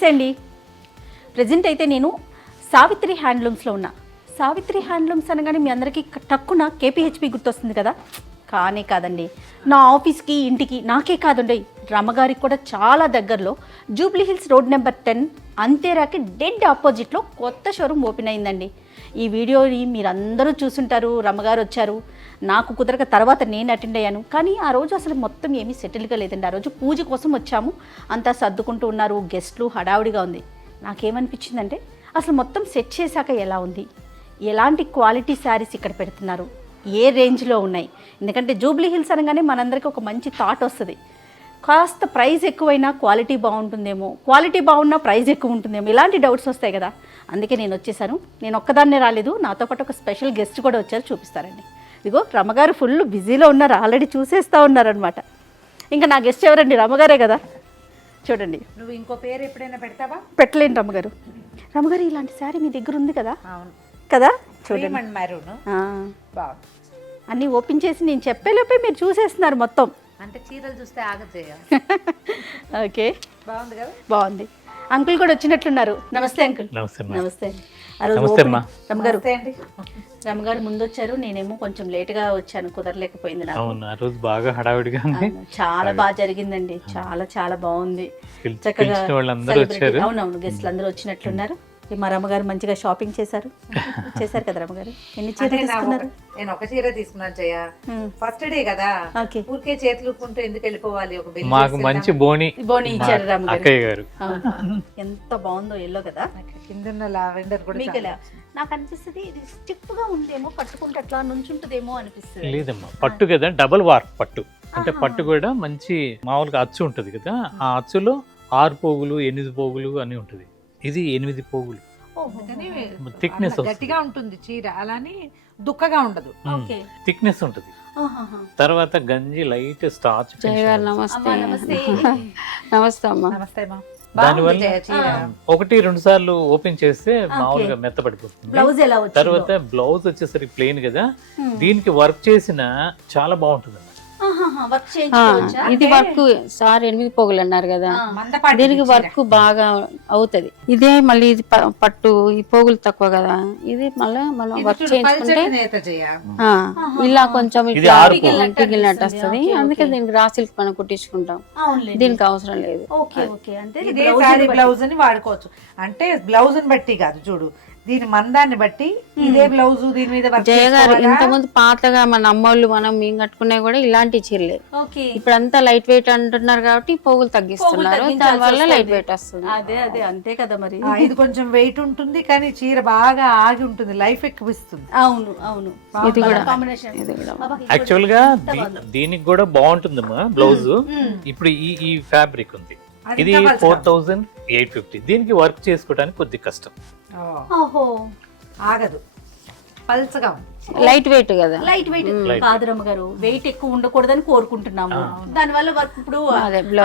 నమస్తే అండి. ప్రజెంట్ అయితే నేను సావిత్రి హ్యాండ్లూమ్స్లో ఉన్నా. సావిత్రి హ్యాండ్లూమ్స్ అనగానే మీ అందరికీ టక్కున కేపీహెచ్పి గుర్తొస్తుంది కదా, కానీ కాదండి. నా ఆఫీస్కి ఇంటికి నాకే కాదండి, రమ్మగారికి కూడా చాలా దగ్గరలో జూబ్లీ హిల్స్ రోడ్ నెంబర్ 10 అంతేరాకి డెడ్ ఆపోజిట్లో కొత్త షోరూమ్ ఓపెన్ అయిందండి. ఈ వీడియోని మీరందరూ చూసుంటారు. రమ్మగారు వచ్చారు, నాకు కుదరక తర్వాత నేను అటెండ్ అయ్యాను. కానీ ఆ రోజు అసలు మొత్తం ఏమీ సెటిల్గా లేదండి. ఆ రోజు పూజ కోసం వచ్చాము, అంతా సర్దుకుంటూ ఉన్నారు, గెస్ట్లు హడావుడిగా ఉంది. నాకేమనిపించిందంటే అసలు మొత్తం సెట్ చేశాక ఎలా ఉంది, ఎలాంటి క్వాలిటీ శారీస్ ఇక్కడ పెడుతున్నారు, ఏ రేంజ్లో ఉన్నాయి. ఎందుకంటే జూబ్లీ హిల్స్ అనగానే మనందరికీ ఒక మంచి థాట్ వస్తుంది, కాస్త ప్రైస్ ఎక్కువైనా క్వాలిటీ బాగుంటుందేమో, క్వాలిటీ బాగున్నా ప్రైస్ ఎక్కువ ఉంటుందేమో, ఇలాంటి డౌట్స్ వస్తాయి కదా. అందుకే నేను వచ్చేసాను. నేను ఒక్కదాన్నే రాలేదు, నాతో పాటు ఒక స్పెషల్ గెస్ట్ కూడా వచ్చారు, చూపిస్తారండి. ఇదిగో రమ్మగారు ఫుల్ బిజీలో ఉన్నారు, ఆల్రెడీ చూసేస్తూ ఉన్నారనమాట. ఇంకా నా గెస్ట్ ఎవరండి, రమ్మగారే కదా. చూడండి, నువ్వు ఇంకో పేరు ఎప్పుడైనా పెడతావా? పెట్టలేను రమ్మగారు. రమ్మగారు ఇలాంటి శారీ మీ దగ్గర ఉంది కదా కదా, చూడండి. అన్నీ ఓపెన్ చేసి నేను చెప్పేలోపే మీరు చూసేస్తున్నారు మొత్తం. అంటే చీరలు చూస్తే ఆగజేయ. ఓకే, బాగుంది కదా. బాగుంది. అంకుల్ కూడా వచ్చినట్లున్నారు. నమస్తే అంకుల్. నమస్తే. రమ్మగారు ముందు వచ్చారు, నేనేమో కొంచెం లేట్గా వచ్చాను, కుదరలేకపోయింది నాకు. ఆ రోజు బాగా హడావిడిగా ఉంది. చాలా బాగా జరిగిందండి, చాలా చాలా బాగుంది. చక్కగా అవునవును, గెస్ట్లు అందరూ వచ్చినట్లున్నారు. మా రమ్మగారు మంచిగా షాపింగ్ చేశారు కదా రమ్మగారు. ఎన్ని చీరలు తీసుకున్నారు? నేను ఒక చీర తీసుకున్నాను జయ. ఫస్ట్ డే కదా, ఊరికే చేతులు ఊపుకుంటూ ఎందుకు వెళ్ళిపోవాలి. ఒక మాకు మంచి బోని ఇచ్చారు రమ్మగారు. అక్కయ్య గారు ఎంత బాగుందో ఎల్లో కదా. కింద లావెండర్ కూడా నాకు అనిపిస్తుంది ఇది స్టిఫ్ గా ఉందేమో, పట్టుకుంటే అట్లా నుంచుంటుందేమో అనిపిస్తుంది. లేదమ్మా, పట్టు కదా, డబల్ వార్ప్ పట్టు. అంటే పట్టు కూడా మంచి మామూలుగా అచ్చు ఉంటది కదా, ఆ అచ్చులో 6 పోగులు 8 పోగులు అని ఉంటది. ఇది 8 పోగులు. థిక్నెస్ గట్టిగా ఉంటుంది చీర, అలానే దుక్కగా ఉండదు, థిక్నెస్ ఉంటుంది. తర్వాత గంజి లైట్ స్టార్చ్. నమస్తే. నమస్తే అమ్మా. నమస్తే అమ్మా. దానివల్ల 1-2 సార్లు ఓపెన్ చేస్తే మామూలుగా మెత్తపడిపోతుంది. తర్వాత బ్లౌజ్ వచ్చేసరికి ప్లెయిన్ కదా, దీనికి వర్క్ చేసిన చాలా బాగుంటుంది. ఇది వర్క్ సార్ 8 పోగులు అన్నారు కదా, దీనికి వర్క్ బాగా అవుతది. ఇదే మళ్ళీ ఇది పట్టు, ఈ పోగులు తక్కువ కదా, ఇది మళ్ళీ మనం వర్క్ చేయించుకుంటే ఇలా కొంచెం టిగిలినట్టు వస్తుంది. అందుకే దీనికి రా సిల్క్ మనం కుట్టించుకుంటాం, దీనికి అవసరం లేదు. బ్లౌజ్ అని వాడుకోవచ్చు. అంటే బ్లౌజ్ బట్టి కాదు, చూడు దీని మందాన్ని బట్టి ఇదే బ్లౌజ్ దీని మీద. జయ గారు ఇంతకుముందు పాతగా మన అమ్మోళ్ళు మేము కట్టుకునేవి కూడా ఇలాంటి చీరలే. ఇప్పుడు అంతా లైట్ వెయిట్ అంటున్నారు కాబట్టి పోగులు తగ్గిస్తున్నారు, దాని వల్ల లైట్ వెయిట్ వస్తుంది. అదే అదే అంతే కదా మరి. ఇది కొంచెం వెయిట్ ఉంటుంది కానీ చీర బాగా ఆగి ఉంటుంది, లైఫ్ ఎక్కువ ఇస్తుంది. అవును అవును, ఇది కూడా యాక్చువల్ గా దీనికి కూడా బాగుంటుందమ్మా బ్లౌజ్. ఇప్పుడు ఈ ఫ్యాబ్రిక్ ఉంది, ఇది 4850. దీనికి వర్క్ చేసుకోవడానికి కొద్ది కష్టం, ఆగదు, పల్చగా లైట్ వెయిట్ కదా. లైట్ వెయిట్ కాదు రమ్మగారు, వెయిట్ ఎక్కువ ఉండకూడదని కోరుకుంటున్నాము. దాని వల్ల వర్క్ ఇప్పుడు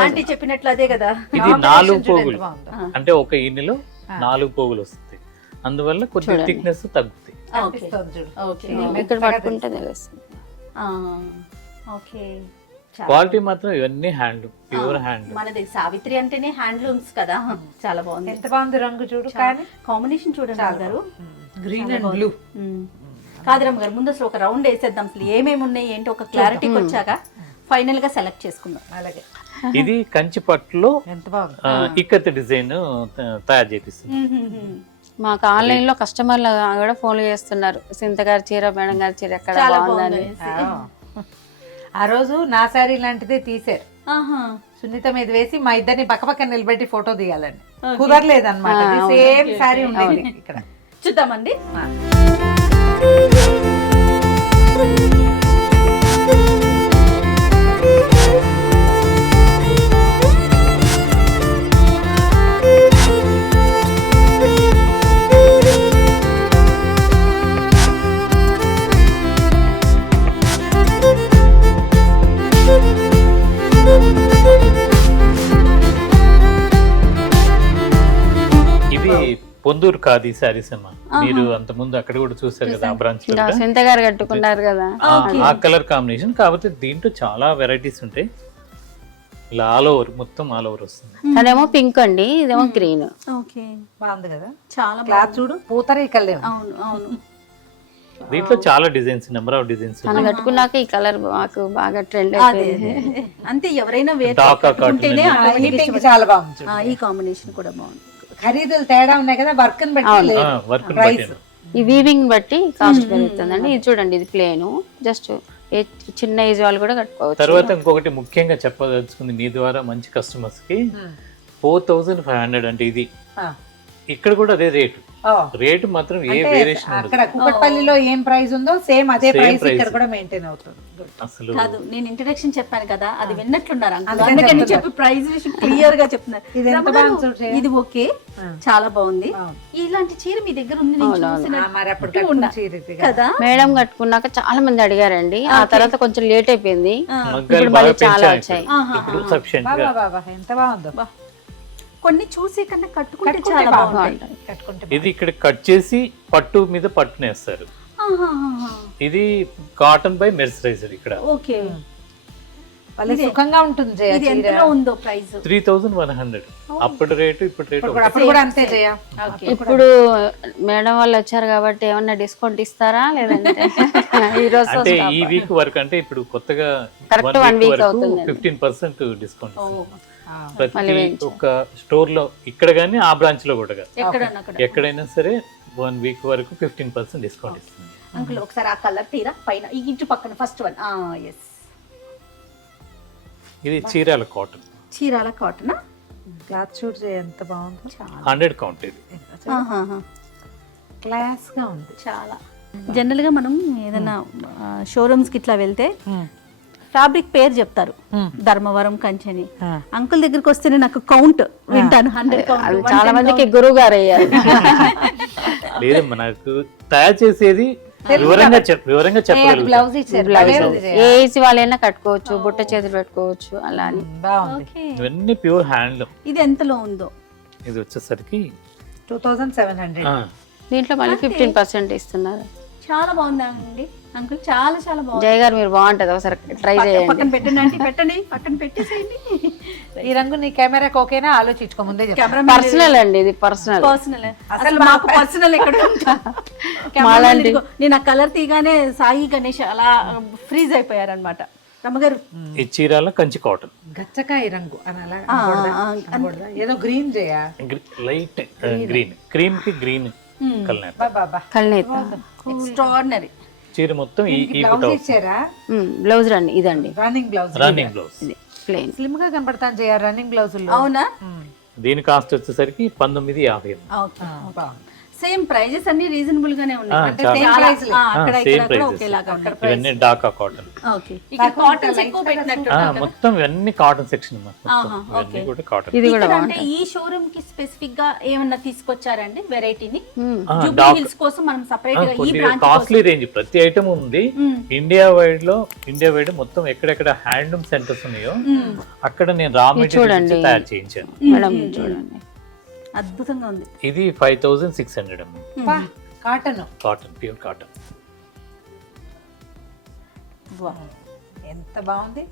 ఆంటీ చెప్పినట్లు అదే కదా. ఇది 4 పోగులు, అంటే ఒక ఈనెలో 4 పోగులు వస్తుంది, అందువల్ల కొద్దిగా థిక్నెస్ తగ్గుతుంది. ఇక్కడ పట్టుకుంటే తెలుస్తుంది. ఓకే, క్వాలిటీ మాత్రం ఇవన్నీ హ్యాండ్లూమ్, ప్యూర్ హ్యాండ్లూమ్. మనది సావిత్రి అంటేనే హ్యాండ్లూమ్స్ కదా. చాలా బాగుంది, ఎంత బాగుంది రంగు చూడు, కానీ కాంబినేషన్ చూడండి గారు, గ్రీన్ అండ్ బ్లూ. కాదురమ్మ గారు, ముందు అసలు ఒక రౌండ్ వేసేద్దాం, అసలు ఏమేమి ఉన్నాయి ఏంటి ఒక క్లారిటీకి వచ్చాక ఫైనల్ గా సెలెక్ట్ చేసుకుందాం. అలాగే ఇది కంచి పట్టులో ఎంత బాగుంది ఇక్కత్ డిజైన్ తయారు చేపిస్తుంది. మాకు ఆన్లైన్ లో కస్టమర్లు కూడా ఫోన్ చేస్తున్నారు, సింత గారి చీర, మేడం గారి చీర ఎక్కడ బాగుందని. ఆ రోజు నా శారీ లాంటిదే తీసారు, సునీత మీద వేసి మా ఇద్దరిని పక్కపక్కన నిలబెట్టి ఫోటో తీయాలని, కుదరలేదు అనమాట. సేమ్ శారీ ఉండేది ఇక్కడ. చూద్దామండి. పొందూరు ఖాదీ సారీస్ అమ్మా, మీరు అంత ముందు అక్కడ కూడా చూసారు కదా, ఆ బ్రాంచ్ సింత గారు కట్టుకున్నారు కదా, ఆ కలర్ కాంబినేషన్. కాకపోతే దీంట్లో చాలా వెరైటీస్ ఉంటాయి. ఇలా ఆల్ ఓవర్ మొత్తం ఆల్ ఓవర్ వస్తుంది. తనేమో పింక్ అండి, ఇదేమో గ్రీన్. ఓకే, బాగుంది కదా చాలా క్లాత్ చూడు, పూతరేకలే. అవును అవును. దీంట్లో చాలా డిజైన్స్, నెంబర్ ఆఫ్ డిజైన్స్. మనం కట్టుకున్నాక ఈ కలర్ మాకు బాగా ట్రెండ్ అదే అయిపోయింది. అంతే, ఎవరైనా వేర్ డాకా ఉంటేనే కాటన్, ఈ పింక్ చాలా బాగుంది చూడు. ఈ కాంబినేషన్ కూడా బాగుంది. ఖరీదులు తేడా ఉన్నాయి కదా, వర్క్ ని బట్టి లేదు. వర్క్ ప్రైస్ ఈ వీవింగ్ బట్టి కాస్ట్ పెరుగుతుందండి. ఇది చూడండి, ఇది ప్లేన్, జస్ట్ చిన్న ఏజ్ వాళ్ళు కూడా కట్టుకోవచ్చు. తర్వాత ఇంకొకటి ముఖ్యంగా చెప్పదలుచుకుంది నీ ద్వారా మంచి కస్టమర్స్ కి 4500 అంటే ఇది. ఇక్కడ కూడా అదే రేటు. రేటు మాత్రం ఏ వేరియేషన్ ఉండదు. అక్కడ కుకట్పల్లిలో ఏం ప్రైస్ ఉందో సేమ్ అదే Same ప్రైస్ price. ఇక్కడ కూడా మెయింటైన్ అవుతుంది. Good. అసలు కాదు, నేను ఇంట్రడక్షన్ చెప్పాను కదా, అది విన్నట్లున్నారు అంకుల్. అందుకని అందుకని చెప్తున్నారు. చెప్పి ప్రైస్ విషయం క్లియర్ గా చెప్తున్నారు. ఇది ఎంత రమగారు, బాగుంది చూడు. ఇది ఓకే, చాలా బాగుంది. అవును. ఇలాంటి చీర మీ దగ్గర ఉంది, నేను చూసినట్టు మరి అప్పుడు ఉన్నా. కట్టుకున్న చీర ఇది కదా. కదా. మేడం కట్టుకున్నాక చాలా మంది అడిగారండి. ఆ తర్వాత కొంచెం లేట్ అయిపోయింది. మగ్గాలు ఇప్పుడు బాగా మళ్ళీ చాలా పెంచాయి వచ్చాయి. ఇప్పుడు సఫిషియెంట్ గా. బాబా ఎంత బాగుందో. కొన్ని చూసి కన్నా కట్టుకుంటే కట్టుకుంటే చాలా బాగుంటాయి. బాగుంటాయి. కట్టుకుంటే ఇది ఇక్కడ కట్ చేసి పట్టు మీద పట్టునేస్తారు. ఆహాహాహా. ఇది కాటన్ బై మెర్సరైజర్. ఇక్కడ ఓకే, వాళ్ళకి సుఖంగా ఉంటుంది జయ ఇది చీర. ఎంతలో ఉందో ప్రైస్? 3100. అప్పటి రేటు ఇప్పుడు రేటు అప్పుడు కూడా అంతే జయ. ఇప్పుడు మేడం వాళ్ళు వచ్చారు కాబట్టి ఏమన్నా డిస్కౌంట్ ఇస్తారా లేదంటే ఈ రోజు అంటే ఈ వీక్ వరకు, అంటే ఇప్పుడు కొత్తగా Correct 1 week అవుతుంది. 15% డిస్కౌంట్ ఇస్తుంది. ఆ, ప్రతి ఒక్క స్టోర్ లో, ఇక్కడ గానీ ఆ బ్రాంచ్ లో కూడా గానీ, ఎక్కడన్నా అక్కడ. ఎక్కడైనా సరే 1 వీక్ వరకు 15% డిస్కౌంట్ ఇస్తుంది. అంకుల్ ఒకసారి ఆ కలర్ తీరా పైన ఈ ఇటు పక్కన ఫస్ట్ వన్. ఎస్, ఇది Chirala cotton, Chirala cotton. Cloth చూడు జయ ఎంత బాగుందో. 100 కౌంట్. ఇది క్లాస్ గా ఉంది. చాలా జనరల్ గా మనం ఏదైనా షోరూమ్స్ కి ఇట్లా వెళ్తే ఫ్యాబ్రిక్ పేరు చెప్తారు, ధర్మవరం, కంచెని. అంకుల్ దగ్గరికి వస్తేనే నాకు కౌంట్ వింటాను, 100 అది కౌంట్. చాలా మందికి గురువు గారు అయ్యారు. లేదు, మనకు తయారు చేసేది వివరంగా చెప్పగలుగుతాం. బ్లౌజ్ ఇచ్చారు. ఏ ఏజ్ వాళ్ళైనా కట్టుకోవచ్చు, బుట్ట చేతులు పెట్టుకోవచ్చు అలా అని. బాగుంది. ఇవన్నీ ప్యూర్ హ్యాండ్లూమ్. ఇది ఎంతలో ఉందో? ఇది వచ్చేసరికి 2700. దీంట్లో మళ్ళీ 15% ఇస్తున్నారు. చాలా బాగుందా అండి అంకుల్? చాలా చాలా బాగుంది. జయ గారు మీరు బాగుంటది, ఒకసారి ట్రై చేయండి. పక్కన పెట్టండి ఆంటీ, పెట్టండి, పక్కన పెట్టేసేయండి. ఈ రంగు నీ కెమెరాకి ఓకేనా? ఆలోచించుకో ముందే చెప్పు. కెమెరా పర్సనల్ అండి, ఇది పర్సనల్. పర్సనల్. అసలు మాకు పర్సనల్ ఎక్కడ ఉంటా? నేను ఆ కలర్ తీగానే సాయి గణేష్ అలా ఫ్రీజ్ అయిపోయారనమాట. రమ్మగారు, ఈ చీరాల కంచి కాటన్, గచ్చకాయ రంగు అని అలా అనకూడదా? ఏదో గ్రీన్ చేయ. లైట్ గ్రీన్, క్రీమ్ కి గ్రీన్ కలర్. బాబా కల్నేత ఎక్స్ట్రాడినరీ. చీర మొత్తం ఈ బ్లౌజ్ ఇచ్చారా? బ్లౌజ్ రండి, ఇదండి రన్నింగ్ బ్లౌజ్. Running blouse. ఇది ప్లేన్. స్లిమ్ గా కనపడతాను జయ రన్నింగ్ బ్లౌజ్. అవునా? దీని కాస్ట్ వచ్చేసరికి 1950. సేమ్ ప్రైజెస్ అన్ని రీజనబుల్ గానే ఉన్నాయి. అంటే చాలా. same price లే. అక్కడ సేమ్ ఇక్కడ కూడా ప్రైజెస్. ఒకేలాగా ఉన్నాయి. ఇవన్నీ డాకా కాటన్. ఓకే, ఇక్కడ కాటన్స్ ఎక్కువ పెట్టినట్టు. మొత్తం ఇవన్నీ కాటన్ సెక్షన్. ఆహా, ఇవన్నీ కూడా కాటన్. ఇది కూడా అంటే ఈ షోరూమ్ కి స్పెసిఫిక్ గా ఏమన్నా తీసుకొచ్చారండి వెరైటీని? ఆ, జూబ్లీ డాక్- హిల్స్ కోసం మనం సెపరేట్ గా ఈ కొద్దిగా బ్రాంచ్ కాస్ట్లీ రేంజ్ ప్రతి ఐటమ్ ఉంది. ఇండియా వైడ్ మొత్తం ఎక్కడెక్కడ హ్యాండ్లూమ్ సెంటర్స్ ఉన్నాయో అక్కడ నేను రా మెటీరియల్ తయారు చేయించాను. మేడం చూడండి, అద్భుతంగా ఉంది. ఇది 5600 కాటన్. Cotton, pure cotton. ఎంత బాగుంది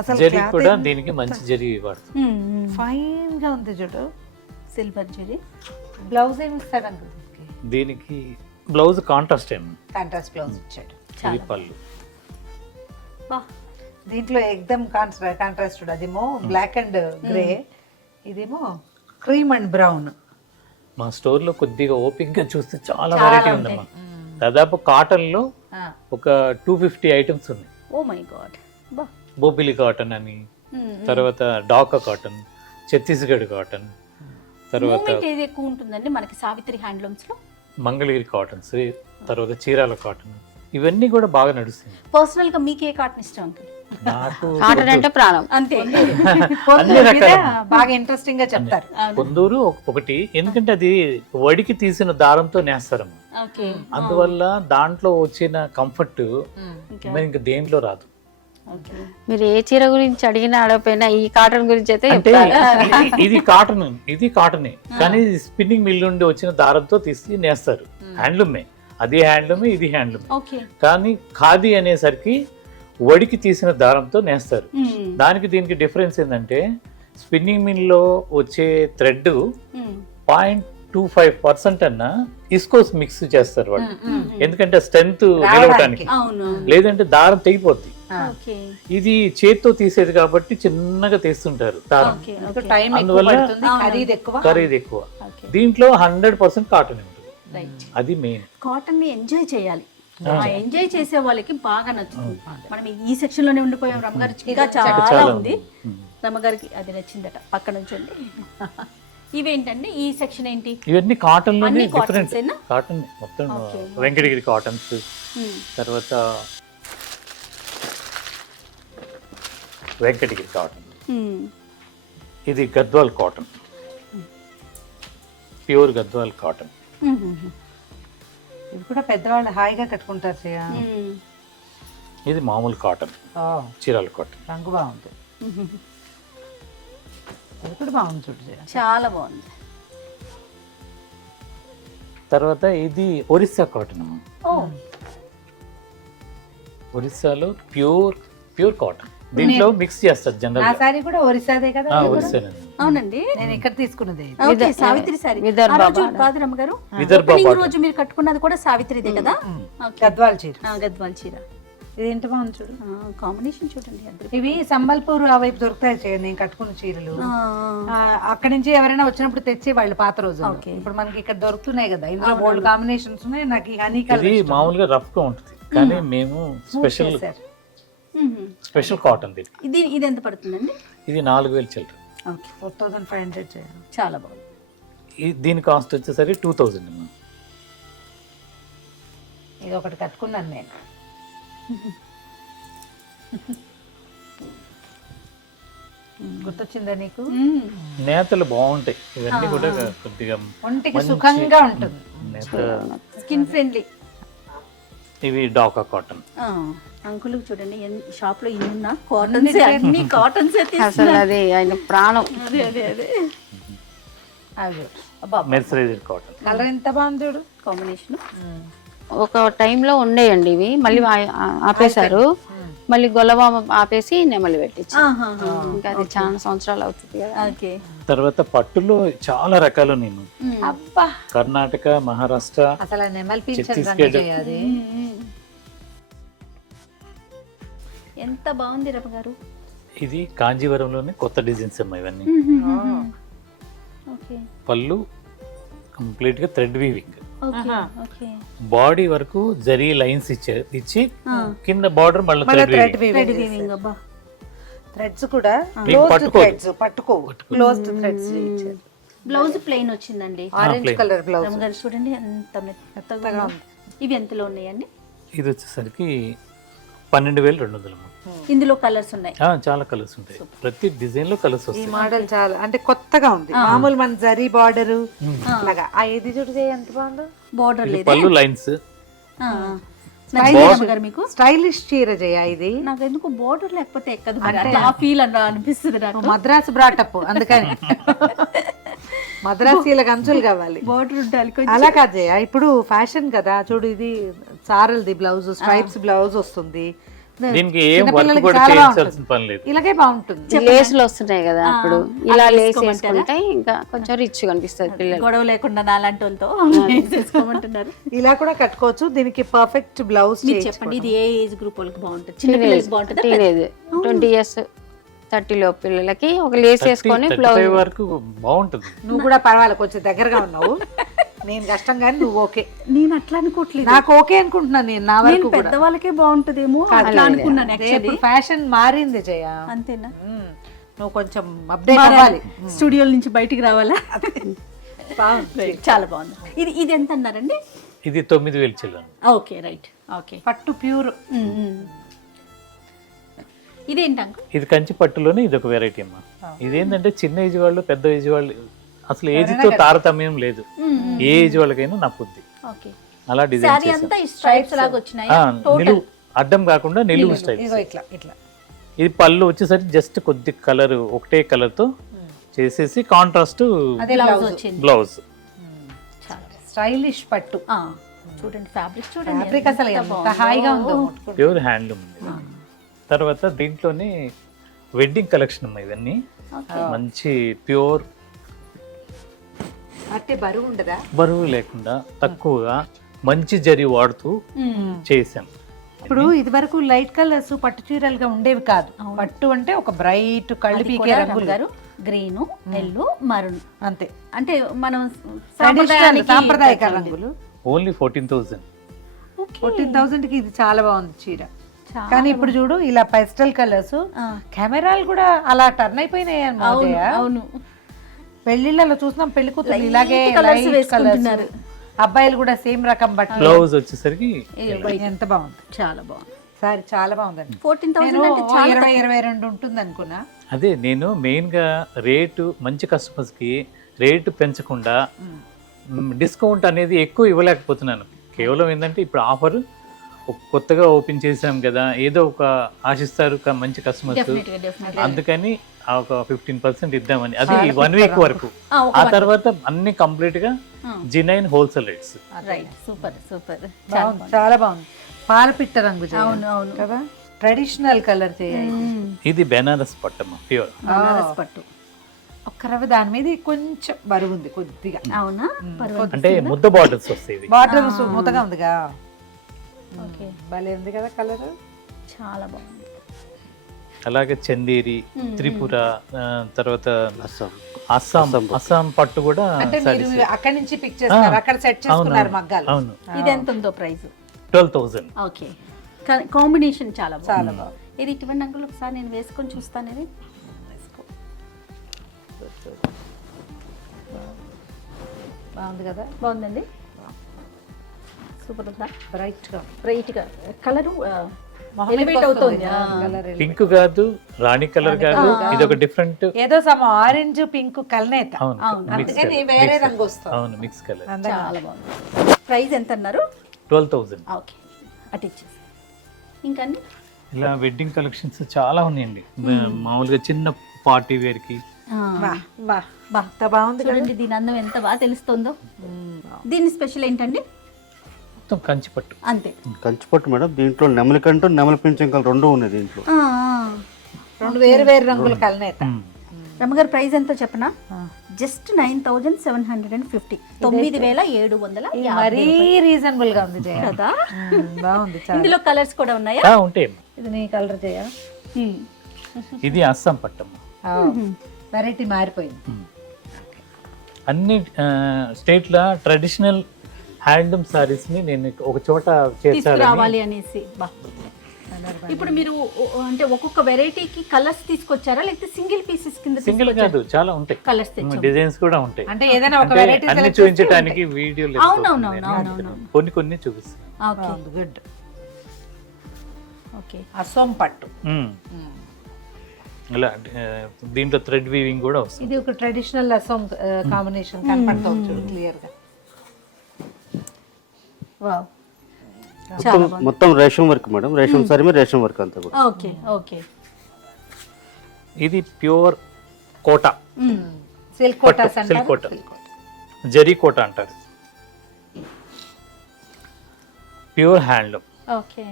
అసలు. జరీ కూడా దీనికి మంచి జరీ వాడుతుంది. ఫైన్ గా ఉంది చూడు. సిల్వర్ జరీ. బ్లౌజ్ ఏమి ఇస్తాడు అంకుల్? దీనికి బ్లౌజ్ కాంట్రాస్ట్ ఏమి, కాంట్రాస్ట్ బ్లౌజ్ ఇచ్చాడు. ఇది పళ్ళు. దీంట్లో ఎక్దమ్ కాంట్రాస్ట్. అదేమో బ్లాక్ అండ్ గ్రే, ఇదేమో క్రీమ్ అండ్ బ్రౌన్. మా స్టోర్ లో కొద్దిగా ఓపిక్ గా చూస్తే చాలా వెరైటీ ఉందమ్మా. దాదాపు కాటన్ లో ఒక 250 ఐటమ్స్ ఉన్నాయి. Oh my god. Bobbili cotton అని, తర్వాత డాకా కాటన్, ఛత్తీస్గఢ్ కాటన్, తర్వాత మూమెంట్ ఏది ఎక్కువ ఉంటుందండి మనకి సావిత్రి హ్యాండ్లూమ్స్ లో? మంగళగిరి కాటన్స్, తర్వాత చీరాల కాటన్, ఇవన్నీ కూడా బాగా నడుస్తుంది. పర్సనల్ గా మీకు ఏ కాటన్ ఇష్టం అంకుల్? నాకు కాటన్ అంటే ప్రాణం. అంతే. అన్ని రకాల బాగా ఇంట్రెస్టింగ్ గా చెప్తారు. కొందూరు ఒకటి, ఎందుకంటే అది వడికి తీసిన దారంతో నేస్తారమ్మా. ఓకే, అందువల్ల దాంట్లో వచ్చిన కంఫర్ట్ మరి ఇంకా దేంట్లో రాదు. మీరు ఏ చీర గురించి అడిగినా అడగపోయినా ఈ కాటన్ గురించి అయితే అంటే చెప్తారు. ఇది కాటనే, కానీ స్పిన్నింగ్ మిల్ నుండి వచ్చిన దారంతో తీసి నేస్తారు. హ్యాండ్లూమే, అది హ్యాండ్లూమే, ఇది హ్యాండ్లూమే. ఓకే. కానీ ఖాదీ అనేసరికి వడికి తీసిన దారంతో నేస్తారు. దానికి దీనికి డిఫరెన్స్ ఏంటంటే స్పిన్నింగ్ మిల్లో వచ్చే థ్రెడ్ 0.25% అన్నా ఇస్కోస్ మిక్స్ చేస్తారు వాళ్ళు, ఎందుకంటే స్ట్రెంత్ నిలవడానికి, లేదంటే దారం తెగిపోద్ది. ఇది చేత్తో తీసేది కాబట్టి చిన్నగా తీస్తుంటారు దారం, అందువల్ల ఖరీదు ఎక్కువ. దీంట్లో 100% కాటన్ ఉంటుంది, అది మెయిన్. కాటన్ ని ఎంజాయ్ చేయాలి, ఎంజాయ్ చేసే వాళ్ళకి బాగా నచ్చుతుంది. మనం ఈ సెక్షన్ లోనే ఉండిపోయాం, రమ్మగారు ఇంకా చాలా ఉంది. రమ్మగారికి అది నచ్చిందట, పక్క నుంచి. ఇవేంటండి ఈ సెక్షన్ ఏంటి? ఇవన్నీ కాటన్ లోనే అన్ని డిఫరెంట్, కాటన్సేనా? కాటన్ మొత్తం వెంకటగిరి కాటన్స్, తర్వాత వెంకటగిరి కాటన్, ఇది Gadwal cotton, pure Gadwal cotton. ఇవి కూడా పెద్దవాళ్ళు హాయిగా కట్టుకుంటారు చేయా. ఇది మామూలు కాటన్, చీరాల కాటన్, రంగు బాగుంది. ఇది కూడా బాగుంది, చూడు చేయా, చాలా బాగుంది. తర్వాత ఇది ఒరిస్సా కాటన్ అమ్మ. ఒరిస్సాలో ప్యూర్ కాటన్, దీంట్లో మిక్స్ చేస్తారు నా జనరల్. సారీ కూడా ఒరిస్సాదే కదా. ఒరిస్సానండి. అవునండి, నేను ఇక్కడ తీసుకున్నది ఓకే, సావిత్రి సారీ. విదర్భ ఆ రోజు కాదు రమ్మగారు, విదర్భ ఓపెనింగ్ పాట. రోజు మీరు కట్టుకున్నది కూడా సావిత్రిదే కదా? ఓకే. గద్వాల్ చీర. గద్వాల్ చీర. ఇది ఎంత బాగుంది చూడు. కాంబినేషన్ చూడండి అద్దరు. ఇవి సంబల్పూర్ ఆ వైపు దొరుకుతాయి చేయండి, నేను కట్టుకున్న చీరలు. అక్కడి నుంచి ఎవరైనా వచ్చినప్పుడు తెచ్చి వాళ్ళు పాత రోజు. ఇప్పుడు మనకి ఇక్కడ దొరుకుతున్నాయి కదా, ఇందులో బోల్డ్ కాంబినేషన్స్ ఉన్నాయి. నాకు ఈ హనీ ఇది కలర్ మామూలుగా రఫ్ గా ఉంటుంది, కానీ మేము స్పెషల్ కాటన్. ఇది ఎంత పడుతుందండి? ఇది 4000 చిల్లర. ఓకే, 4500 చేయాలి. చాలా బాగుంది. దీని కాస్ట్ వచ్చేసరికి 2000 అమ్మా. ఇది ఒకటి కట్టుకున్నాను నేను. గుర్తొచ్చిందా నీకు? నేతలు బాగుంటాయి, ఇవన్నీ కూడా కొద్దిగా ఒంటికి సుఖంగా ఉంటుంది, నేత. Skin friendly. ఇవి డాకా కాటన్. అంకుల్ చూడండి, షాప్ లో ఇన్ని కాటన్స్, అన్ని కాటన్స్ అసలు అది ఆయన ప్రాణం. అదే అదే అదే అవి మెర్సరైజ్డ్ కాటన్. కలర్ ఎంత బాగుంది చూడు, కాంబినేషన్. ఒక టైంలో ఉండేయండి ఇవి, మళ్ళీ ఆపేశారు, మళ్ళీ గొలవ ఆపేసి నెమలి పెట్టించి. ఇంకా అది చాలా సంవత్సరాలు అవుతుంది కదా. ఓకే. తర్వాత పట్టులో చాలా రకాలు నేను అబ్బా, కర్ణాటక, మహారాష్ట్ర, అసలు నెమల్ పింఛన్ ఛత్తీస్గఢ్. అది ఎంత బాగుంది రమ్మ గారు. ఇది కాంజీవరంలోనే కొత్త డిజైన్స్ అమ్మా ఇవన్నీ. ఓకే. పళ్ళు కంప్లీట్ గా thread weaving, okay. Okay. Body వరకు జరీ లైన్స్ ఇచ్చి కింద బార్డర్ మళ్ళీ థ్రెడ్ వీవింగ్. అబ్బా, థ్రెడ్స్ కూడా మీకు క్లోజ్డ్ థ్రెడ్స్, పట్టుకోవు, క్లోజ్డ్ థ్రెడ్స్ ఇచ్చారు. బ్లౌజ్ ప్లెయిన్ వచ్చిందండి, ఆరెంజ్ కలర్ బ్లౌజ్. రమ్మ గారు చూడండి ఎంత మెత్తగా ఉంది. ఇవి ఎంతలో ఉన్నాయండి? ఇది వచ్చేసరికి 12200 అమ్మా. ఇందులో కలర్స్ ఉన్నాయి, చాలా కలర్స్ ఉంటాయి, ప్రతి డిజైన్ లో కలర్స్ ఈ వస్తాయి. మోడల్ చాలా అంటే కొత్తగా ఉంది. మామూలు మన జరీ బార్డర్ అలాగా. ఆ ఇది చూడు ఎంత బాగుందో. బోర్డర్ లేదు, పళ్ళు లైన్స్. మీకు స్టైలిష్ చీర చేయ ఇది. నాకు ఎందుకు బోర్డర్ లేకపోతే ఎక్కదు, ఆ ఫీల్ అనిపిస్తుంది నాకు. మద్రాసు బ్రాటప్ అందుకని మద్రాసీలకు అంచులు కావాలి, బోర్డర్ ఉండాలి. అలా కాదు జయ, ఇప్పుడు ఫ్యాషన్ కదా చూడు. ఇది సారల్ది బ్లౌజ్, స్ట్రైప్స్ బ్లౌజ్ వస్తుంది. దీనికి ఏం వర్క్ కూడా చేయాల్సిన పని లేదు, ఇలాగే బాగుంటుంది. లేసులు వస్తున్నాయి కదా, అప్పుడు ఇలా లేస్ వేసుకుంటే ఇంకా కొంచెం రిచ్ కనిపిస్తుంది పిల్లలు. గొడవ లేకుండా నాలాంటి వాళ్ళతో వేసుకోమంటున్నారు. ఇలా కూడా కట్టుకోవచ్చు. దీనికి పర్ఫెక్ట్ బ్లౌజ్. మీరు చెప్పండి, ఇది ఏ ఏజ్ గ్రూప్ వాళ్ళకి బాగుంటుంది? చిన్న పిల్లలకి బాగుంటుంది, టీనేజ్ 20 years 30 లో పిల్లలకి ఒక లేస్ వేసుకొని బ్లౌజ్ వరకు బాగుంటుంది. నువ్వు కూడా పర్వాలేదు, కొంచెం దగ్గరగా ఉన్నావు. నేను కష్టం కానీ నువ్వు ఓకే. నేను అట్లా అనుకోవట్లేదు, నాకు ఓకే అనుకుంటున్నాను. నేను నా వరకు పెద్దవాళ్ళకే బాగుంటుందేమో అట్లా అనుకున్నాను. యాక్చువల్లీ ఫ్యాషన్ మారింది జయ, అంతేనా? నువ్వు కొంచెం అప్డేట్ అవ్వాలి, స్టూడియో నుంచి బయటికి రావాలా. చాలా బాగుంది. ఇది ఎంత అన్నారండి? ఇది 9000 చిల్లర. Okay, right. ఓకే, పట్టు ప్యూర్. ఇదేంటి అంకుల్? ఇది కంచి పట్టులోనే ఇది ఒక వెరైటీ అమ్మా. ఇదేంటంటే చిన్న ఏజ్ వాళ్ళు, పెద్ద ఏజ్ వాళ్ళు, అసలు ఏజ్ తో తారతమ్యం లేదు, ఏ ఏజ్ వాళ్ళకైనా నప్పుద్ది. ఓకే. అలా డిజైన్ సారీ అంతా ఈ స్ట్రైప్స్ లాగా వచ్చినాయి, నిలువు అడ్డం కాకుండా నిలువు స్ట్రైప్స్. ఇట్లా ఇట్లా. ఇది పళ్ళు వచ్చేసరికి జస్ట్ కొద్ది కలర్ ఒకటే కలర్ తో చేసేసి కాంట్రాస్ట్ బ్లౌజ్ వచ్చింది. బ్లౌజ్. స్టైలిష్ పట్టు చూడండి, ఫ్యాబ్రిక్ చూడండి, ఫ్యాబ్రిక్ అసలు ఎంత హాయిగా ఉందో. Pure handloom. తర్వాత దీంట్లోనే వెడ్డింగ్ కలెక్షన్ అమ్మా ఇవన్నీ మంచి ప్యూర్ అంటే బరువు ఉండదా? బరువు లేకుండా తక్కువగా మంచి జరి వాడుతూ చేసాం. ఇప్పుడు ఇది వరకు లైట్ కలర్స్ పట్టు చీరలుగా ఉండేవి కాదు. పట్టు అంటే ఒక బ్రైట్ కళ్ళు పీకే రంగులు గారు గ్రీన్, ఎల్లో, మరూన్, అంతే. అంటే మనం సాంప్రదాయక రంగులు. ఓన్లీ 14,000. 14,000 కి ఇది చాలా బాగుంది చీర. కానీ ఇప్పుడు చూడు ఇలా పెస్టల్ కలర్స్, కెమెరాలు కూడా అలా టర్న్ అయిపోయినాయి అన్నమాట. అవును, పెళ్లిళ్ళలో చూసినాం పెళ్లి కూతురు ఇలాగే కలర్స్ light వేసుకుంటున్నారు. colours. అబ్బాయిలు కూడా సేమ్ రకం బట్టలు. బ్లౌజ్ వచ్చేసరికి ఎంత బాగుంది, చాలా బాగుంది. సారీ చాలా బాగుందండి. 14,000 అంటే 20-22 ఉంటుంది అనుకున్నా. అదే నేను మెయిన్గా రేటు మంచి కస్టమర్స్కి రేటు పెంచకుండా డిస్కౌంట్ అనేది ఎక్కువ ఇవ్వలేకపోతున్నాను. కేవలం ఏంటంటే ఇప్పుడు ఆఫర్ కొత్తగా ఓపెన్ చేసాం కదా, ఏదో ఒక ఆశిస్తారు మంచి కస్టమర్స్, అందుకని ఒక 15% ఇద్దామని. అది 1 వీక్ వరకు. ఆ తర్వాత అన్ని కంప్లీట్ గా G9 wholesale rates. Super super, చాలా బాగుంది. పాలపిట్ట రంగు అవును అవును కదా, ట్రెడిషనల్ కలర్ చేయాలి. ఇది బెనారస్ పట్టమ్మ, ప్యూర్ బనారస్ పట్టు. ఒక్క రవ్వ దాని మీద కొంచెం బరువు ఉంది కొద్దిగా. అవునా, పర్వాలేదు. అంటే ముద్ద బార్డర్స్ వస్తాయి. బార్డర్ ముద్దగా ఉందిగా. ఓకే, భలే ఉంది కదా కలర్, చాలా బాగుంది. అలాగే చందేరి, త్రిపుర, తర్వాత అస్సాం పట్టు కూడా అంటే మీరు అక్కడి నుంచి పిక్ చేస్తారు, అక్కడ సెట్ చేసుకున్నారు మగ్గాలు. అవును. ఇది ఎంత ఉందో ప్రైస్? 12,000. ఓకే, కాంబినేషన్ చాలా బాగుంది. ఇది ఇటువంటి అంకుల్ ఒకసారి నేను వేసుకొని చూస్తాను. ఇది బాగుంది కదా, బాగుందండి, సూపర్ ఉందా, బ్రైట్ గా కలర్ ఎలివేట్ అవుతుంది. పింక్ కాదు, రాణి కలర్ కాదు, ఇది ఒక డిఫరెంట్, ఏదో సమ ఆరెంజ్ పింక్ కలనేత. అవును అందుకని వేరే రంగు వస్తుంది. అవును, మిక్స్ కలర్. చాలా బాగుంది. ప్రైస్ ఎంత అన్నారు? 12,000. ఓకే, అటు ఇచ్చేసి. ఇంకా అండి ఇలా వెడ్డింగ్ కలెక్షన్స్ చాలా ఉన్నాయండి. మామూలుగా చిన్న పార్టీ వేర్ కి బాగుంది చూడండి, దీని అందం ఎంత బాగా తెలుస్తుందో. దీని స్పెషల్ ఏంటండి? మొత్తం కంచి పట్టు. అంతే, కంచిపట్టు మేడం. దీంట్లో నెమలి కంటూ నెమలి పింఛం కలర్ రెండు ఉన్నాయి దీంట్లో. రెండు వేరు వేరు రంగుల కలనేత. రమ్మగారు ప్రైస్ ఎంతో చెప్పనా? జస్ట్ 9,750, 9,750 మరీ రీజనబుల్ గా ఉంది జయ. కదా. బాగుంది. ఇందులో కలర్స్ కూడా ఉన్నాయా? ఉంటాయి. ఇది నీ కలర్ జయ. ఇది అస్సాం పట్టమ్మ. వెరైటీ మారిపోయింది. అన్ని స్టేట్ల ట్రెడిషనల్ హ్యాండ్లూమ్ సారీస్ ని నేను ఒక చోట తీసుకురావాలి అనేసి. ఇప్పుడు మీరు అంటే ఒక్కొక్క వెరైటీకి కలర్స్ తీసుకొచ్చారా, లేకపోతే సింగిల్ పీసెస్ కింద? సింగిల్ కాదు, చాలా ఉంటాయి కలర్స్, డిజైన్స్ కూడా ఉంటాయి. అంటే ఏదైనా ఒక వెరైటీ అన్ని చూపించడానికి వీడియో కొన్ని కొన్ని చూపిస్తాను. Okay, good. ఓకే, అసోం పట్టు. ఇలా దీంట్లో థ్రెడ్ వీవింగ్ కూడా వస్తుంది. ఇది ఒక ట్రెడిషనల్ అసోం కాంబినేషన్ కనపడుతుంది క్లియర్ గా. వావ్, మొత్తం రేషం వర్క్ మేడం. రేషం సారీ మీద రేషం వర్క్ అంతా కూడా. Okay okay. ఇది ప్యూర్ కోటా, సిల్క్ కోటాస్ అంటారు. సిల్క్ కోట, జరీ కోట అంటారు. Pure handloom. ఓకే,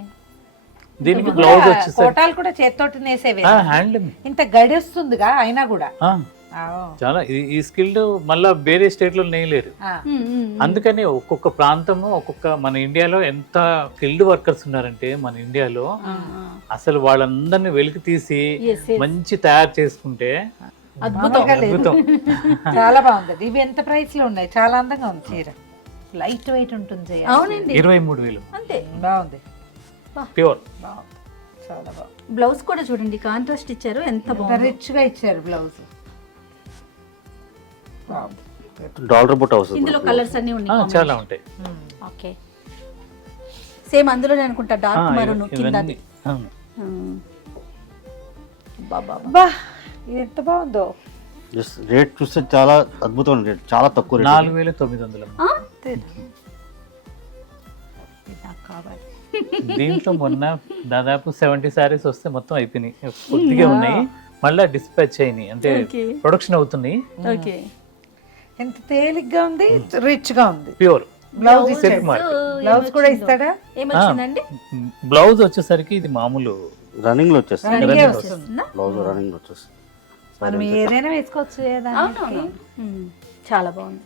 దీనికి బ్లౌజ్ వచ్చేసరికి కోటాలు కూడా చేత్తోటి నేసేవే. హ్యాండ్లూమ్ ఇంత గడిస్తుందిగా అయినా కూడా. చాలా ఈ స్కిల్డ్ మళ్ళా వేరే స్టేట్ లో నేయలేరు. అందుకని ఒక్కొక్క ప్రాంతము ఒక్కొక్క, మన ఇండియాలో ఎంత స్కిల్డ్ వర్కర్స్ ఉన్నారంటే మన ఇండియాలో అసలు వాళ్ళందరినీ వెలికి తీసి మంచి తయారు చేసుకుంటే అద్భుతం. చాలా బాగుంది. ఇవి ఎంత ప్రైస్ లో ఉన్నాయి? చాలా అందంగా ఉంది చీర, లైట్ వెయిట్ ఉంటుంది. అవునండి, 23,000. అంతే. బాగుంది, ప్యూర్. చాలా బాగుంది. బ్లౌజ్ కూడా చూడండి, కాంట్రాస్ట్ ఇచ్చారు, ఎంత బాగుంది, రిచ్ గా ఇచ్చారు బ్లౌజ్. డాలర్ బుట్ట వస్తుంది. ఇందులో కలర్స్ అన్ని ఉన్నాయి, చాలా ఉంటాయి. ఓకే, సేమ్ అందులోనే అనుకుంటా, డార్క్ మరూన్ కిందది. బా, ఇది ఎంత బాగుందో. రేట్ చూస్తే చాలా అద్భుతమైన రేట్, చాలా తక్కువ రేట్. 4,900. దీంట్లో మొన్న దాదాపు 70 సారీస్ వస్తే మొత్తం అయిపోయినాయి, కొద్దిగా ఉన్నాయి, మళ్ళీ డిస్పాచ్ అయినాయి, అంటే ప్రొడక్షన్ అవుతున్నాయి. ఓకే, ఎంత తేలిగ్గా ఉంది, రిచ్ గా ఉంది. Pure blouse silk mark. Blouse కూడా ఇస్తాడా? ఏమొచ్చిందండి? బ్లౌజ్ వచ్చేసరికి ఇది మామూలు రన్నింగ్ లో వచ్చేస్తుంది రన్నింగే Running వస్తుంది. వస్తుందా? బ్లౌజ్ రన్నింగ్ లో వచ్చేస్తుంది మనం ఏదైనా వేసుకోవచ్చు కదా అవునవును. చాలా బాగుంది.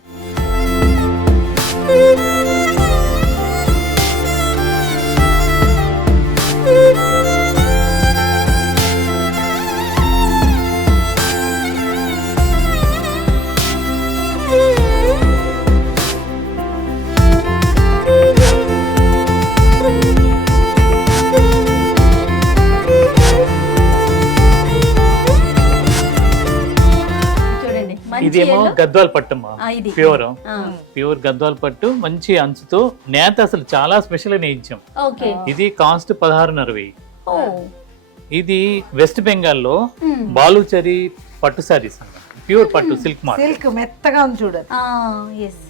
చూడండి మంచి ఇదేమో yellow. గద్వాల్ పట్టమ్మా, ఇది ప్యూర్ ఆ, ప్యూర్ గద్వాల్ పట్టు, మంచి అంచుతో నేత అసలు చాలా స్పెషల్ నేయించాం. ఓకే. ఇది కాస్ట్ 16,500. ఓ ఇది వెస్ట్ బెంగాల్లో మ్మ్. బాలుచరి పట్టు సారీస్ అన్నమాట, ప్యూర్ పట్టు సిల్క్ మార్క్. సిల్క్ మెత్తగా ఉంది చూడదు, ఎస్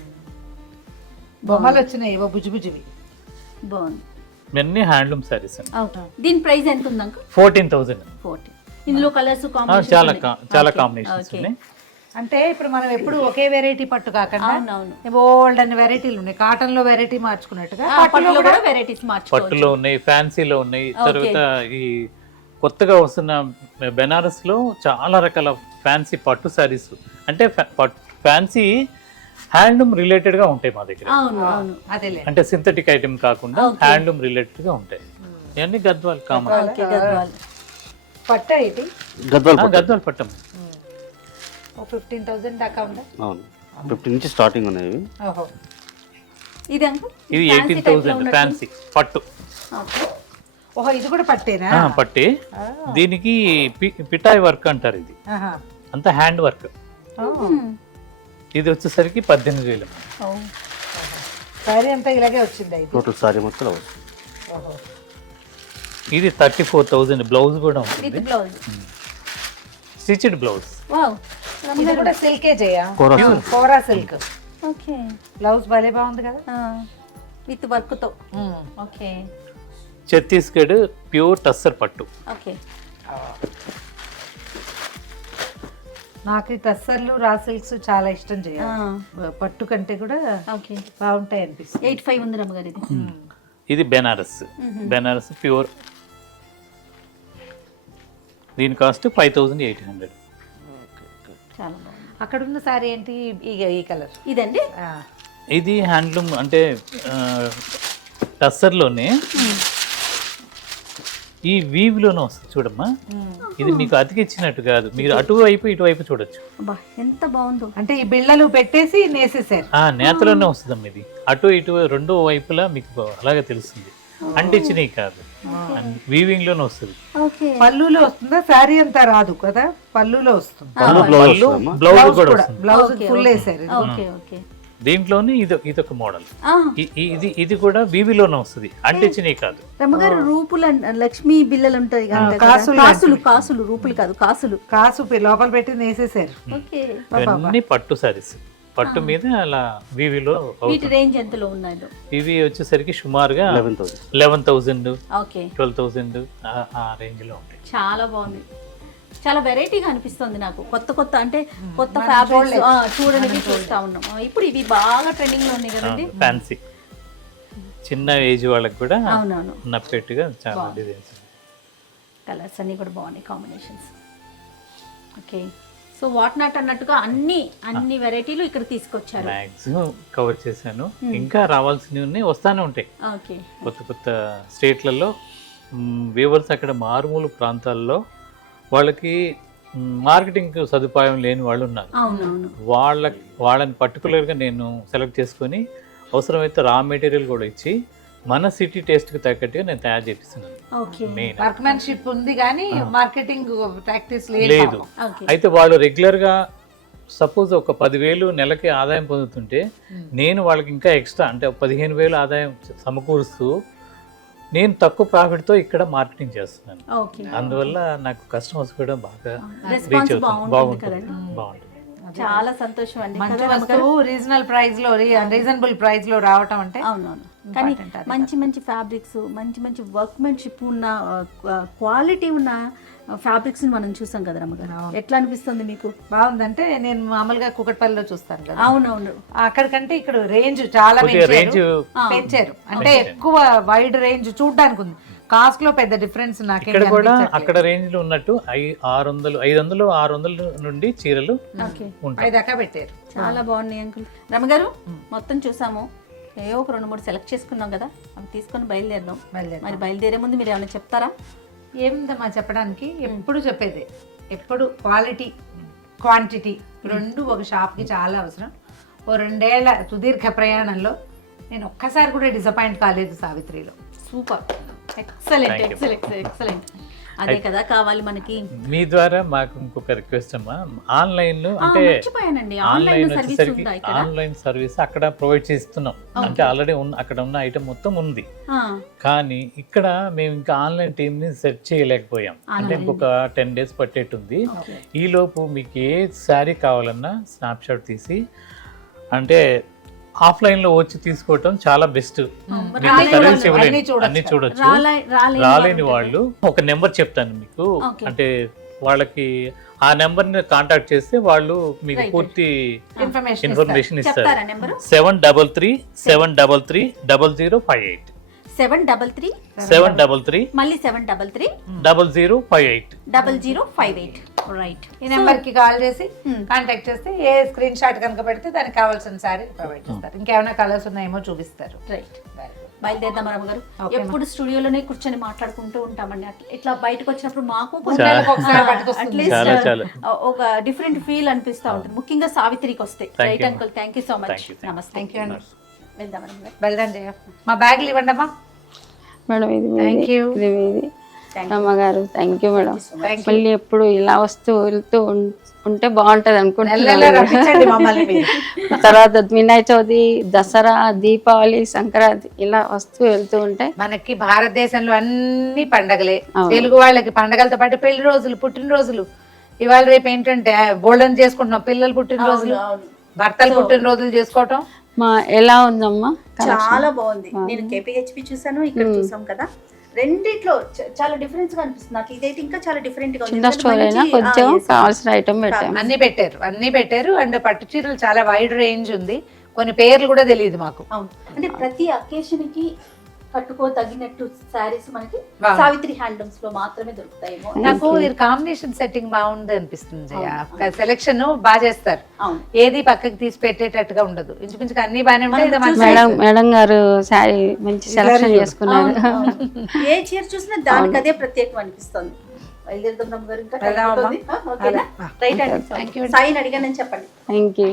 బొమ్మలు వచ్చినాయి ఏవో బుజ్జి బుజ్జివి. బాగుంది. ఇవన్నీ హ్యాండ్లూమ్ సారీస్ అండి. ఓకే. దీని ప్రైస్ ఎంత ఉంది అంకుల్? 14,000. 40. ఇందులో కలర్స్ చాలా కాంబినేషన్స్ ఉన్నాయి. అంటే ఇప్పుడు మనం ఎప్పుడు ఒకే వెరైటీ పట్టు కాకుండా అవునవును. బోల్డ్ అన్ని వెరైటీలు ఉన్నాయి. కాటన్ లో వెరైటీ మార్చుకున్నట్టుగా పట్టులో కూడా వెరైటీస్ మార్చుకోవచ్చు. పట్టులో ఉన్నాయి, ఫ్యాన్సీలో ఉన్నాయి. తర్వాత ఈ కొత్తగా వస్తున్న బెనారస్ లో చాలా రకాల ఫ్యాన్సీ పట్టు సారీస్, అంటే ఫ్యాన్సీ హ్యాండ్లూమ్ రిలేటెడ్ గా ఉంటాయి మా దగ్గర. అవును అవును. అదేలే. అంటే సింథటిక్ ఐటమ్ కాకుండా హ్యాండ్లూమ్ రిలేటెడ్ గా ఉంటాయి. ఇవన్నీ గద్వాల్ కామన్. ఓకే. గద్వాల్ పట్టు అయితే గద్వాల్ పట్టు. గద్వాల్ పట్టం. 15,000 దాకా ఉందా? అవును 15 నుంచి స్టార్టింగ్ ఉన్నాయి ఇవి. ఓహో. ఇది అంకుల్ ఇది 18,000 ఫ్యాన్సీ పట్టు. ఓకే. ఓహో ఇది కూడా పట్టేనా? పట్టి దీనికి పిటాయ్ వర్క్ అంటారు. ఇది ఆహా. అంతా హ్యాండ్ వర్క్. ఇది వచ్చేసరికి 18,000. సారీ అంతా ఇలాగే వచ్చింది ఇది. టోటల్ సారీ మొత్తం అలా వస్తుంది. ఓహో. ఇది 34,000. బ్లౌజ్ కూడా ఉంటుంది, with blouse. Stitched blouse. Wow. ఇది కూడా సిల్కే చేయా? కోరా కోరా సిల్క్. ఓకే. బ్లౌజ్ భలే బాగుంది కదా. విత్ వర్క్ తో. ఓకే. ఛత్తీస్గఢ్ ప్యూర్ టస్సర్ పట్టు. ఓకే. నాకు ఈ టస్సర్లు రా సిల్క్స్ చాలా ఇష్టం చేయ. పట్టు కంటే కూడా ఓకే. బాగుంటాయి అనిపిస్తుంది. 85 ఉంది రమ్మగారు ఇది. ఇది బెనారస్. బెనారస్ ప్యూర్. దీని కాస్ట్ 5,800. చాలా బాగుంది. అక్కడ ఉన్న సారీ ఏంటి? ఈ కలర్ ఇదండి. ఇది హ్యాండ్లూమ్ అంటే టస్సర్లోనే ఈ వీవ్లోనే వస్తుంది చూడమ్మా. ఇది మీకు అతికిచ్చినట్టు కాదు, మీరు అటువైపు ఇటువైపు చూడొచ్చు. అబ్బా ఎంత బాగుందో. అంటే ఈ బిళ్ళలు పెట్టేసి నేసేసారు. నేతలోనే వస్తుందమ్మా. ఇది అటు ఇటు రెండు వైపులా మీకు అలాగే తెలుస్తుంది, అంటించినవి కాదు, వీవింగ్ లోనే వస్తుంది. ఓకే. పళ్ళులో వస్తుందా? సారీ అంతా రాదు కదా, పళ్ళులో వస్తుంది. పళ్ళు బ్లౌజ్ వస్తుందమ్మా. బ్లౌజ్ కూడా వస్తుంది. బ్లౌజ్ ఫుల్ వేసారు. ఓకే. ఓకే. దీంట్లోనే ఇదొక మోడల్. ఇది కూడా వీవిలోనే వస్తుంది, అంటించినవి కాదు. రమ్మగారు రూపులు లక్ష్మీ బిల్లలు ఉంటాయి కదా, కాసులు కాసులు కాసులు రూపులు కాదు కాసులు. కాసు లోపల పెట్టి నేసేసారు. ఓకే. ఇవన్నీ పట్టు సారీస్. పట్టు మీద అలా వీవిలో వీటి రేంజ్ ఎంతలో ఉన్నాయో? ఇవి వచ్చేసరికి సుమారుగా 11,000. 11,000, ఓకే. 12,000 ఆ రేంజ్ లో ఉంటాయి. చాలా బాగుంది. చాలా వెరైటీగా అనిపిస్తుంది నాకు. కొత్త కొత్త అంటే కొత్త ఫ్యాబ్రిక్స్ చూడడానికి చూస్తా ఉన్నాం. ఇప్పుడు ఇవి బాగా ట్రెండింగ్ లో ఉన్నాయి కదండి. ఫ్యాన్సీ చిన్న ఏజ్ వాళ్ళకి కూడా అవునవును. నప్పేట్టుగా చాలా డిజైన్స్. కలర్స్ అన్ని కూడా బాగున్నాయి, combinations. Okay. So what not అన్నట్టుగా అన్ని వెరైటీలు ఇక్కడ తీసుకొచ్చారు. మ్యాక్సిమం కవర్ చేశాను. ఇంకా రావాల్సినవి ఉన్నాయి, వస్తానే ఉంటాయి. ఓకే. కొత్త కొత్త స్టేట్లలో వ్యూవర్స్ అక్కడ మారుమూల ప్రాంతాల్లో వాళ్ళకి మార్కెటింగ్ సదుపాయం లేని వాళ్ళు ఉన్నారు. అవునవును. వాళ్ళని పర్టికులర్గా నేను సెలెక్ట్ చేసుకొని అవసరమైతే రా మెటీరియల్ కూడా ఇచ్చి మన సిటీ టేస్ట్కి తగ్గట్టుగా నేను తయారు చేపిస్తున్నాను. ఓకే. మెయిన్ వర్క్మెన్షిప్ ఉంది కానీ మార్కెటింగ్ ప్రాక్టీస్ లేదు. ఓకే. అయితే వాళ్ళు రెగ్యులర్గా సపోజ్ ఒక 10,000 నెలకి ఆదాయం పొందుతుంటే నేను వాళ్ళకి ఇంకా ఎక్స్ట్రా అంటే 15,000 ఆదాయం సమకూరుస్తూ నేను తక్కువ ప్రాఫిట్తో ఇక్కడ మార్కెటింగ్ చేస్తున్నాను. ఓకే. అందువల్ల నాకు కస్టమర్స్ కూడా బాగా రీచ్ రెస్పాన్స్ అవుతుంది, బాగుంటుంది. చాలా సంతోషం అండి. మంచి వస్తువు రీజనబుల్ ప్రైస్ లో రీజనబుల్ ప్రైస్ లో రావటం అంటే అవునవును. కానీ మంచి మంచి ఫ్యాబ్రిక్స్, మంచి మంచి వర్క్మెన్షిప్ ఉన్న క్వాలిటీ ఉన్న ఫ్యాబ్రిక్స్ మనం చూసాం కదా రమ్మగారు. ఎట్లా అనిపిస్తుంది మీకు? బాగుందంటే నేను మామూలుగా కుకట్పల్లిలో చూస్తాను కదా, అవునవును. అక్కడికంటే ఇక్కడ రేంజ్ చాలా రేంజ్ పెంచారు. అంటే ఎక్కువ వైడ్ రేంజ్ చూడడానికి ఉంది. కాస్ట్ లో పెద్ద డిఫరెన్స్ నాకేం ఇక్కడ కూడా కనిపించట్లేదు. అక్కడ రేంజ్ లో ఉన్నట్టు 500 నుండి చీరలు ఓకే ఉంటాయి. 5 దాకా పెట్టారు. చాలా బాగున్నాయి అంకుల్. రమగారు మొత్తం చూసాము, ఏవో ఒక 2-3 సెలెక్ట్ చేసుకున్నాం కదా, అవి తీసుకొని బయలుదేరినాం. మరి బయలుదేరే ముందు మీరు ఏమైనా చెప్తారా? ఏముందమ్మా చెప్పడానికి, ఎప్పుడు చెప్పేదే, ఎప్పుడు క్వాలిటీ క్వాంటిటీ రెండు ఒక షాప్కి చాలా అవసరం. ఓ 2 ఏళ్ల సుదీర్ఘ ప్రయాణంలో నేను ఒక్కసారి కూడా డిసప్పాయింట్ కాలేదు సావిత్రిలో. Super, excellent excellent excellent. అదే కదా కావాలి మనకి. మీ ద్వారా మాకు ఇంకొక రిక్వెస్ట్ అమ్మా, ఆన్లైన్ లో అంటే మర్చిపోయానండి, ఆన్లైన్ ఆన్లైన్ సర్వీస్ వచ్చేసరికి ఉందా ఇక్కడ? ఆన్లైన్ సర్వీస్ అక్కడ ప్రొవైడ్ చేస్తున్నాం. అంటే ఆల్రెడీ అక్కడ ఉన్న ఐటమ్ మొత్తం ఉంది. ఆ, కానీ ఇక్కడ మేము ఇంకా ఆన్లైన్ టీమ్ ని సెట్ చేయలేకపోయాం. అంటే ఇంకొక 10 days పట్టేట్టుంది. ఈ లోపు మీకు ఏ శారీ కావాలన్నా స్నాప్ షాట్ తీసి, అంటే ఆఫ్లైన్ లో వచ్చి తీసుకోవటం చాలా బెస్ట్. సర్వీస్ ఇవ్వలేని అన్ని చూడొచ్చు. రాలేని వాళ్ళు ఒక నెంబర్ చెప్తాను మీకు, అంటే వాళ్ళకి ఆ నెంబర్ ని కాంటాక్ట్ చేస్తే వాళ్ళు మీకు పూర్తి ఇన్ఫర్మేషన్ ఇస్తారు. చెప్తారా నెంబరు? 733 733 మళ్ళీ 733 0058. రైట్. ఈ నెంబర్ కి కాల్ చేసి కాంటాక్ట్ చేస్తే ఏ స్క్రీన్ షాట్ కనుక పెడితే దానికి కావాల్సిన సారీ ప్రొవైడ్ చేస్తారు. ఇంకేమైనా కలర్స్ ఉన్నాయేమో చూపిస్తారు. రైట్. బయలుదేరదాం రమ్మ గారు. ఎప్పుడు స్టూడియోలోనే కూర్చొని మాట్లాడుకుంటూ ఉంటామండి. ఎట్లా బయటకు వచ్చినప్పుడు మాకు అట్లీస్ట్ ఒక డిఫరెంట్ ఫీల్ అనిపిస్తూ ఉంటుంది, ముఖ్యంగా సావిత్రికి వస్తే. Right uncle, thank you so much. నమస్తే. థ్యాంక్ యూ అండి. వెళ్దాం రమ్మ గారు. వెళ్దాం జయ. మా బ్యాగ్లు ఇవ్వండి అమ్మా. మేడం ఇది థ్యాంక్ యూ. ఇది మీది. అమ్మగారు థ్యాంక్ యూ మేడం. మళ్ళీ ఎప్పుడు ఇలా వస్తూ వెళ్తూ ఉంటే బాగుంటది రప్పించండి మమ్మల్ని మీరు. తర్వాత వినాయక చవితి, దసరా, దీపావళి, సంక్రాంతి ఇలా వస్తూ వెళ్తూ ఉంటే మనకి భారతదేశంలో అన్ని పండగలే. తెలుగు వాళ్ళకి పండగలతో పాటు పెళ్లి రోజులు, పుట్టినరోజులు. ఇవాళ రేపు ఏంటంటే బోల్డన్ చేసుకుంటున్నాం, పిల్లలు పుట్టినరోజులు, భర్తలు పుట్టినరోజులు చేసుకోవటం. ఎలా ఉందమ్మా? చాలా బాగుంది. నేను కేపీహెచ్పి చూసాను, ఇక్కడ చూసాం కదా, రెండిట్లో చాలా డిఫరెన్స్ గా అనిపిస్తుంది నాకు. ఇదైతే ఇంకా చాలా డిఫరెంట్ గా చిన్న స్టోర్ అయినా కొంచెం కావాల్సిన ఐటమ్ పెట్టాము. అన్ని పెట్టారు. అండ్ పట్టు చీరలు చాలా వైడ్ రేంజ్ ఉంది. కొన్ని పేర్లు కూడా తెలియదు మాకు. అవును, అంటే ప్రతి అకేషన్ కి కట్టుకో తగినట్టు సారీస్ మనకి సావిత్రి హ్యాండ్లూమ్స్ లో మాత్రమే దొరుకుతాయేమో. నాకు కాంబినేషన్ సెట్టింగ్ బాగుంది అనిపిస్తుంది. సెలెక్షన్ బాగా చేస్తారు, ఏది పక్కకి తీసి పెట్టేటట్టుగా ఉండదు. ఇంచుమించుగా అన్ని బాగానే ఉంటాయి. మేడం గారు శారీ మంచి సెలెక్షన్ చేసుకున్నారు. ఏ చీర చూసినా దానికి అదే ప్రత్యేకం అనిపిస్తుంది. బయలుదేరుతున్నాం గారు. ఇంకా రైట్ అండి, సాయిని అడిగానని చెప్పండి. Thank you.